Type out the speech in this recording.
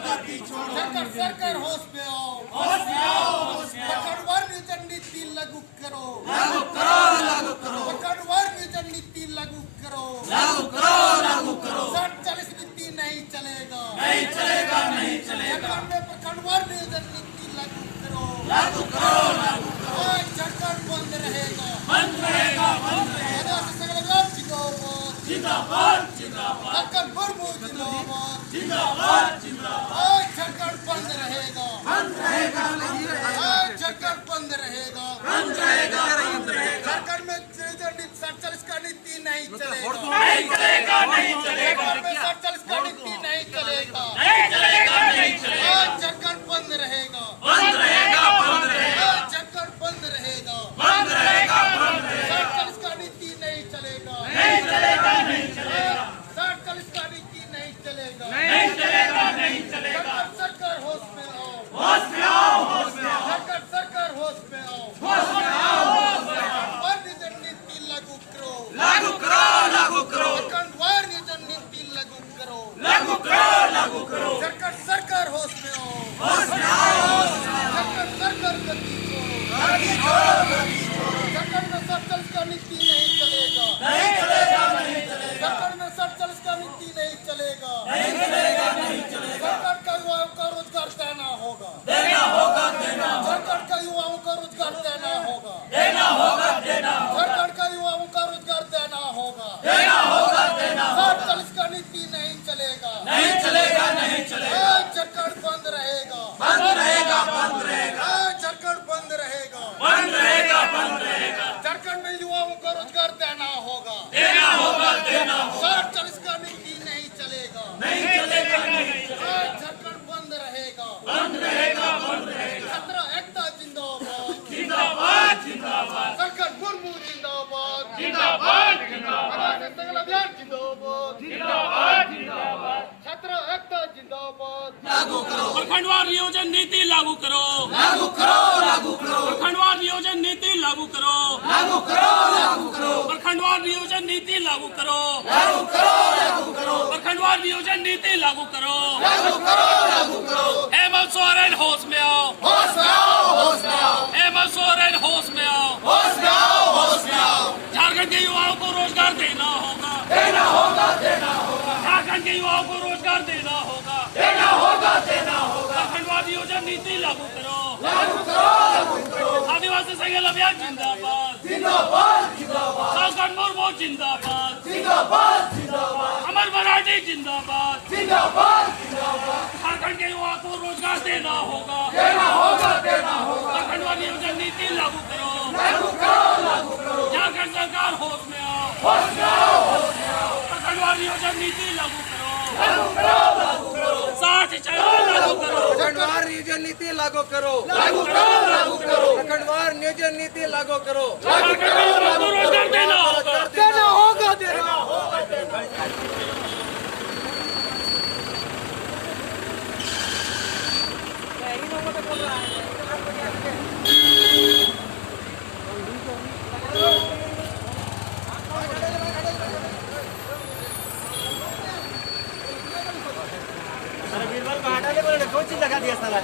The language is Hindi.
सरकार होश में आओ, पकड़वार नियोजन नीति लागू करो, पकड़वार नियोजन नीति लागू करो, 40 नीति नहीं चलेगा, पकड़वार नियोजन नीति लागू करो, सरकार बंद रहेगा, जिंदाबाद, सरकार मुर्मू जिंदाबाद, सरकार बंद रहेगा, सरकार बंद रहेगा, सरकार में 47 का नीति नहीं चलेगा, 47 का नीति नहीं चलेगा, सरकार बंद रहेगा, सरकार बंद रहेगा, 47 का नीति नहीं चलेगा, 47 का नीति नहीं चलेगा, सरकार होश में आओ, सरकार होश में आओ, पकड़वार नियोजन नीति लागू करो, पकड़वार नियोजन नीति लागू करो, सरकार होश में आओ, सरकार गति छोड़ो, सरकार में 47 का नीति नहीं चलेगा, सरकार में 47 का नीति नहीं चलेगा, सरकार का युवाओं का रोजगार देना होगा, सरकार का युवाओं का रोजगार देना होगा, सरकार का युवाओं का रोजगार देना होगा, 47 का नीति नहीं चलेगा, सरकार बंद रहेगा, सरकार बंद रहेगा, झारखंड में युवाओं को रोजगार देना होगा, 47 का नीति नहीं चलेगा, झारखंड बंद रहेगा, 17 एकता जिंदाबाद, सरकार मुर्मू जिंदाबाद, संगल अभियान जिंदाबाद, 17 एकता जिंदाबाद, प्रखंडवार नियोजन नीति लागू करो, प्रखंडवार नियोजन नीति लागू करो, प्रखंडवार नियोजन नीति लागू करो, प्रखंडवार नियोजन नीति लागू करो, हेमंत सोरेन होश में आओ, हेमंत सोरेन होश में आओ, झारखंड के युवाओं को रोजगार देना होगा, झारखंड के युवाओं को रोजगार देना होगा, प्रखंडवार नियोजन नीति लागू करो, आदिवासी संगठन अभियान जिंदाबाद, सांसद मुर्मू जिंदाबाद, अमर मराठी जिंदाबाद, झारखंड के युवा को रोजगार देना होगा, प्रखंडवार नियोजन नीति लागू करो, झारखंड सरकार होश में आओ, प्रखंडवार नियोजन नीति लागू करो, 60 लागू करो, प्रखंडवार नियोजन नीति लागू करो, प्रखंडवार नियोजन नीति लागू करो, रोजगार देना होगा, कोचिंग लगा दिया साला